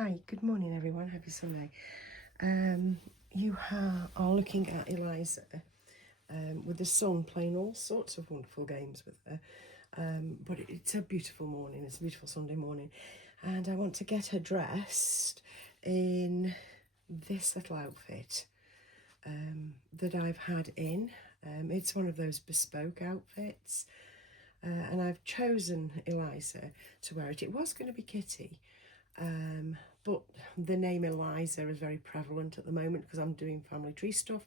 Hi, good morning everyone, happy Sunday. You are looking at Eliza with the sun playing all sorts of wonderful games with her. But it's a beautiful morning, it's a beautiful Sunday morning. And I want to get her dressed in this little outfit that I've had in. It's one of those bespoke outfits. And I've chosen Eliza to wear it. It was going to be Kitty. But the name Eliza is very prevalent at the moment because I'm doing family tree stuff,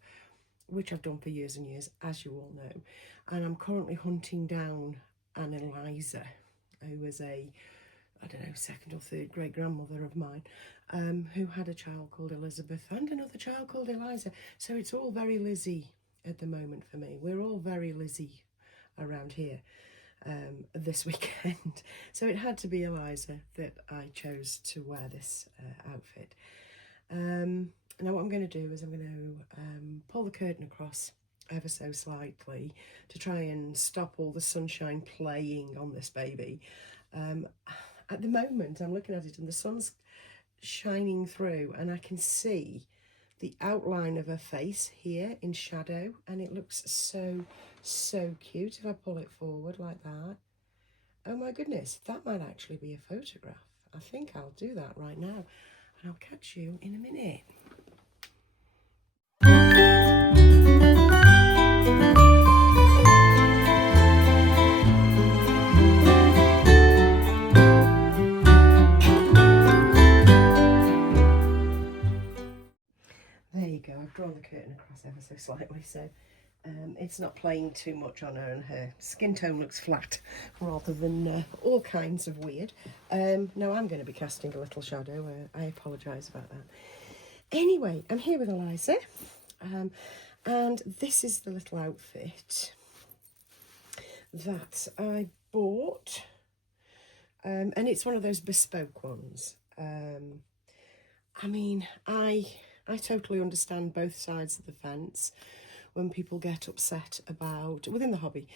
which I've done for years and years, as you all know. And I'm currently hunting down an Eliza, who was I don't know, second or third great grandmother of mine, who had a child called Elizabeth and another child called Eliza. So it's all very Lizzie at the moment for me. We're all very Lizzie around here. This weekend. So it had to be Eliza that I chose to wear this outfit. Now what I'm going to do is I'm going to pull the curtain across ever so slightly to try and stop all the sunshine playing on this baby. At the moment I'm looking at it and the sun's shining through and I can see the outline of her face here in shadow, and it looks so cute if I pull it forward like that. Oh my goodness, that might actually be a photograph. I think I'll do that right now, and I'll catch you in a minute. There you go, I've drawn the curtain across ever so slightly, so it's not playing too much on her, and her skin tone looks flat rather than all kinds of weird. Now I'm going to be casting a little shadow. I apologise about that. Anyway, I'm here with Eliza, and this is the little outfit that I bought, and it's one of those bespoke ones. I mean, I totally understand both sides of the fence when people get upset about, within the hobby,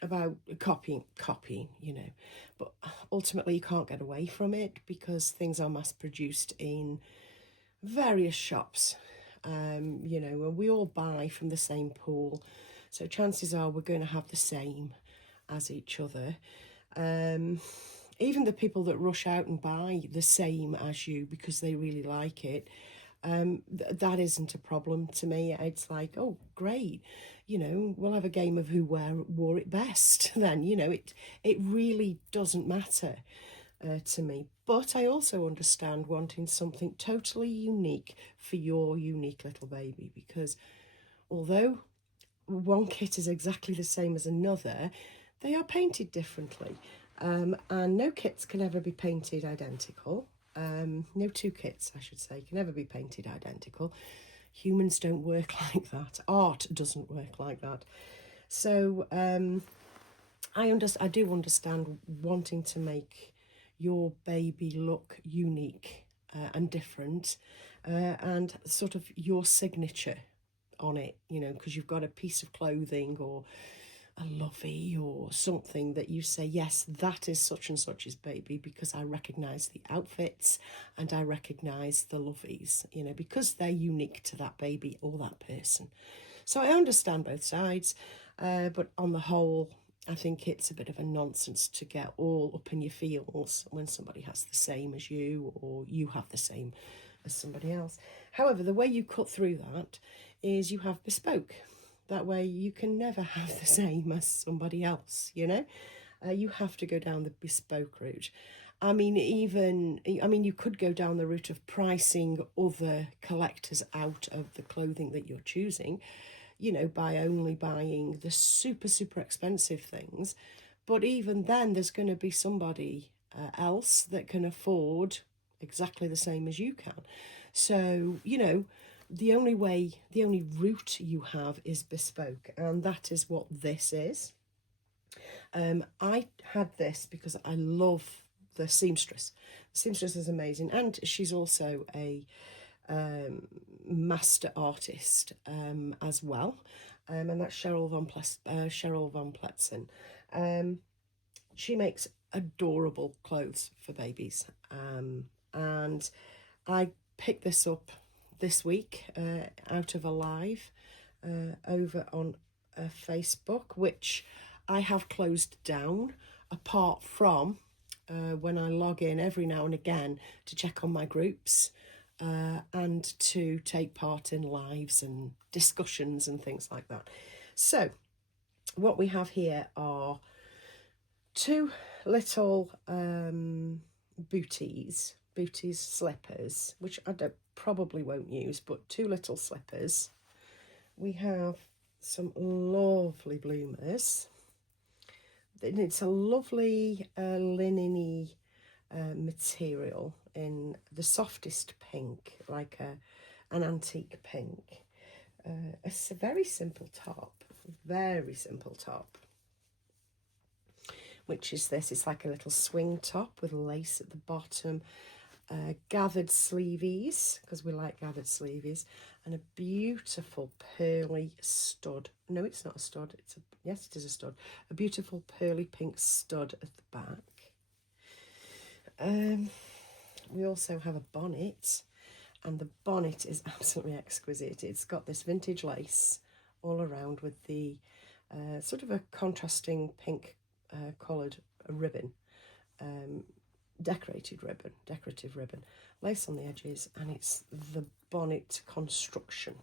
about copying, you know, but ultimately you can't get away from it because things are mass produced in various shops, you know, and we all buy from the same pool, so chances are we're going to have the same as each other. Even the people that rush out and buy the same as you because they really like it, that isn't a problem to me. It's like, oh great, you know, we'll have a game of who wore it best then, you know, it really doesn't matter to me. But I also understand wanting something totally unique for your unique little baby, because although one kit is exactly the same as another, they are painted differently, and no kits can ever be painted identical. No two kits, I should say, can ever be painted identical. Humans don't work like that. Art doesn't work like that. So I do understand wanting to make your baby look unique and different, and sort of your signature on it, you know, because you've got a piece of clothing or a lovey or something that you say, yes, that is such and such's baby because I recognise the outfits and I recognise the loveys, you know, because they're unique to that baby or that person. So I understand both sides, but on the whole, I think it's a bit of a nonsense to get all up in your feels when somebody has the same as you or you have the same as somebody else. However, the way you cut through that is you have bespoke. That way you can never have the same as somebody else, you know. You have to go down the bespoke route. I mean, you could go down the route of pricing other collectors out of the clothing that you're choosing, you know, by only buying the super expensive things. But even then, there's going to be somebody else that can afford exactly the same as you can. So, you know, the only route you have is bespoke, and that is what this is. I had this because I love the seamstress. The seamstress is amazing, and she's also a master artist as well, and that's Cheryl Von Pletzen. She makes adorable clothes for babies. and I picked this up this week out of a live over on Facebook, which I have closed down, apart from when I log in every now and again to check on my groups and to take part in lives and discussions and things like that. So what we have here are two little booties slippers, which I probably won't use, but two little slippers. We have some lovely bloomers. It's a lovely linen-y material in the softest pink, like an antique pink. It's a very simple top, which is this. It's like a little swing top with lace at the bottom, gathered sleeves, because we like gathered sleeves, and a beautiful pearly stud. No, it's not a stud. Yes, it is a stud. A beautiful pearly pink stud at the back. We also have a bonnet, and the bonnet is absolutely exquisite. It's got this vintage lace all around with the sort of a contrasting pink coloured ribbon, decorative ribbon, lace on the edges, and it's the bonnet construction.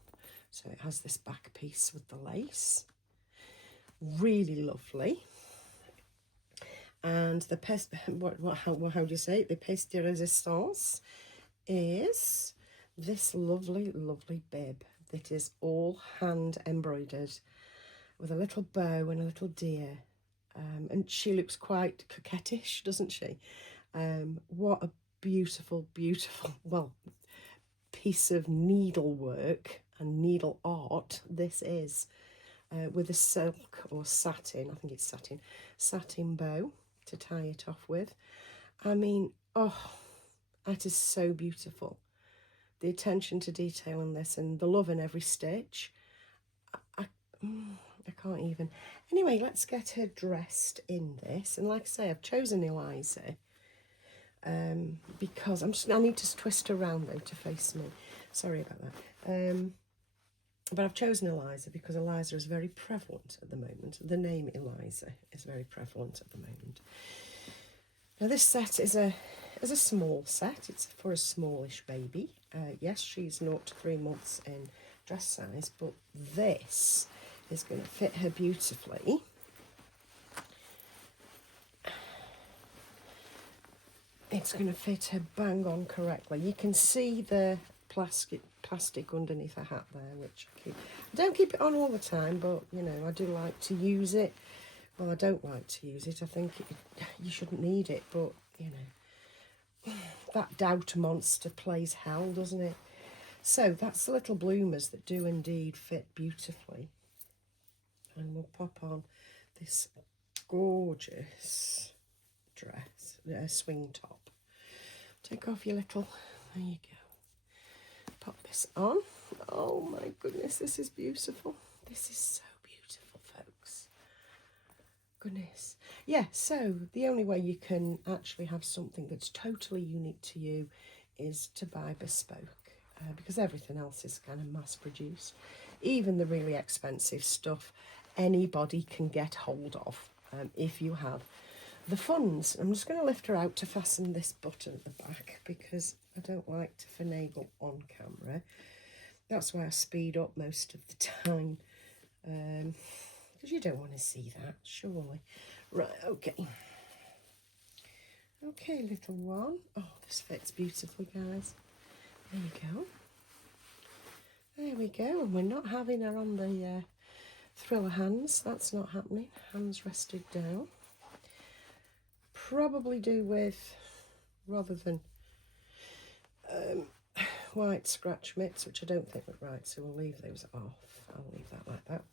So it has this back piece with the lace, really lovely. And the how do you say it? The pièce de résistance is this lovely bib that is all hand embroidered with a little bow and a little deer, and she looks quite coquettish, doesn't she? What a beautiful well, piece of needlework and needle art this is, with a silk or satin, I think it's satin bow to tie it off with. I mean, oh, that is so beautiful. The attention to detail in this and the love in every stitch. I can't even. Anyway, let's get her dressed in this. And like I say, I've chosen Eliza because I need to twist her around though to face me. Sorry about that. But I've chosen Eliza because Eliza is very prevalent at the moment. The name Eliza is very prevalent at the moment. Now this set is a small set. It's for a smallish baby. Yes, she's 0 to 3 months in dress size, but this is going to fit her beautifully. It's going to fit her bang on correctly. You can see the plastic underneath her hat there, which I don't keep it on all the time, but you know, I do like to use it. Well, I don't like to use it. I think you shouldn't need it, but you know, that doubt monster plays hell, doesn't it? So that's the little bloomers that do indeed fit beautifully. And we'll pop on this gorgeous dress, swing top. Take off your little, there you go. Pop this on. Oh my goodness, this is beautiful. This is so beautiful, folks. Goodness. Yeah, so the only way you can actually have something that's totally unique to you is to buy bespoke, because everything else is kind of mass produced. Even the really expensive stuff anybody can get hold of, if you have the funds. I'm just going to lift her out to fasten this button at the back because I don't like to finagle on camera. That's why I speed up most of the time, because you don't want to see that, surely. Right, okay. Okay, little one. Oh, this fits beautifully, guys. There you go. There we go. And we're not having her on the thriller hands. That's not happening. Hands rested down. Probably do with, rather than white scratch mitts, which I don't think look right, so we'll leave those off. I'll leave that like that.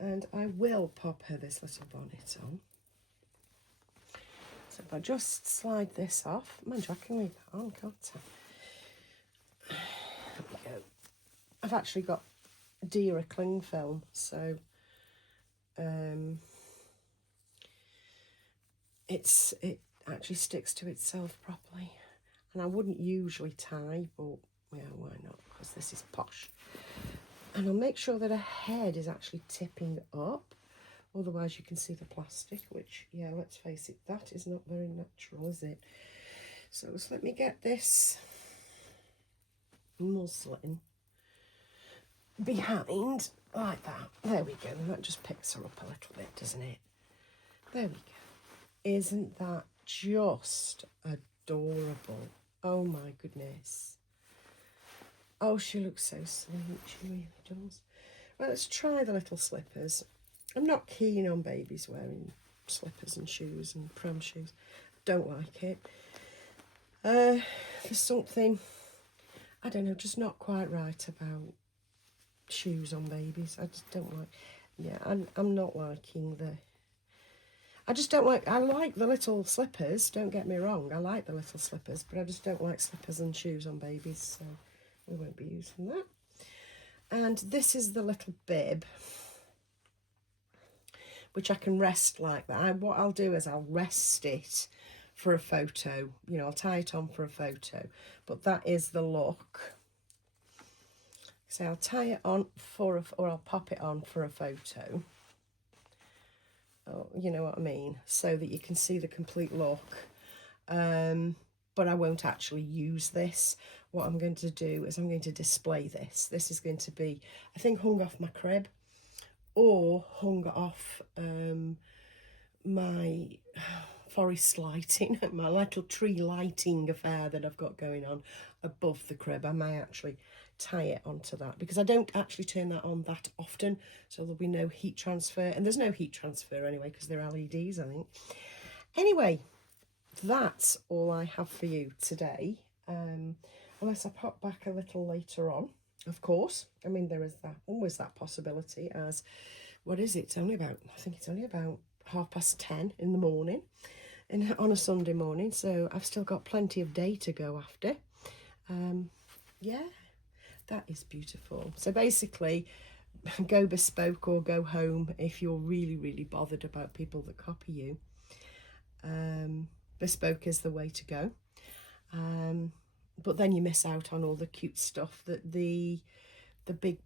And I will pop her this little bonnet on. So if I just slide this off, mind you, I can leave that on, can't I? There we go. I've actually got deer cling film, so it actually sticks to itself properly. And I wouldn't usually tie, but yeah, why not? Because this is posh. And I'll make sure that her head is actually tipping up. Otherwise you can see the plastic, which, yeah, let's face it, that is not very natural, is it? So just let me get this muslin behind, like that. There we go. And that just picks her up a little bit, doesn't it? There we go. Isn't that just adorable? Oh my goodness. Oh, she looks so sweet. She really does. Well, let's try the little slippers. I'm not keen on babies wearing slippers and shoes and pram shoes. Don't like it. There's something, I don't know, just not quite right about shoes on babies. I just don't like, yeah, I'm not liking the, I just don't like, I like the little slippers, don't get me wrong, I like the little slippers, but I just don't like slippers and shoes on babies, so we won't be using that. And this is the little bib, which I can rest like that. What I'll do is I'll rest it for a photo, you know, I'll tie it on for a photo, but that is the look. So I'll tie it on for or I'll pop it on for a photo. Oh, you know what I mean? So that you can see the complete look. But I won't actually use this. What I'm going to do is I'm going to display this. This is going to be, I think, hung off my crib or hung off my forest lighting, my little tree lighting affair that I've got going on above the crib. I may actually tie it onto that because I don't actually turn that on that often, so there'll be no heat transfer, and there's no heat transfer anyway because they're LEDs, I think. Anyway, that's all I have for you today, unless I pop back a little later on, of course. I mean, there is that always that possibility, as what is it, it's only about, I think it's only about 10:30 in the morning and on a Sunday morning, so I've still got plenty of day to go after. Yeah, that is beautiful. So basically, go bespoke or go home if you're really bothered about people that copy you. Bespoke is the way to go. But then you miss out on all the cute stuff that the big,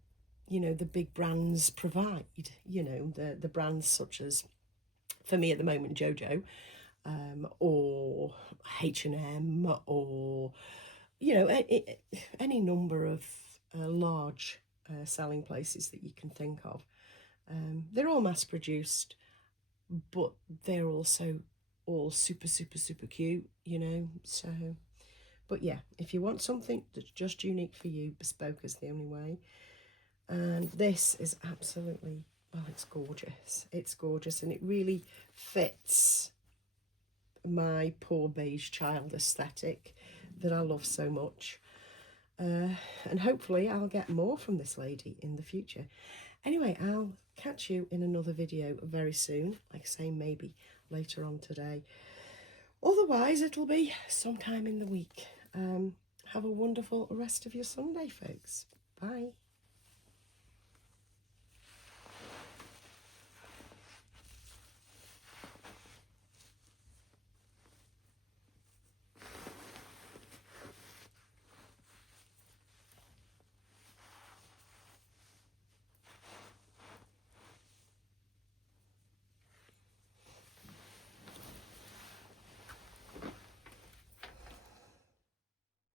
you know, the big brands provide. You know, the brands such as, for me at the moment, JoJo, or H&M, or, you know, any number of large selling places that you can think of. They're all mass produced, but they're also all super cute, you know. So, but yeah, if you want something that's just unique for you, bespoke is the only way. And this is absolutely, well, it's gorgeous. It's gorgeous, and it really fits my poor beige child aesthetic that I love so much. And hopefully I'll get more from this lady in the future. Anyway, I'll catch you in another video very soon. Like I say, maybe later on today. Otherwise, it'll be sometime in the week. Have a wonderful rest of your Sunday, folks. Bye.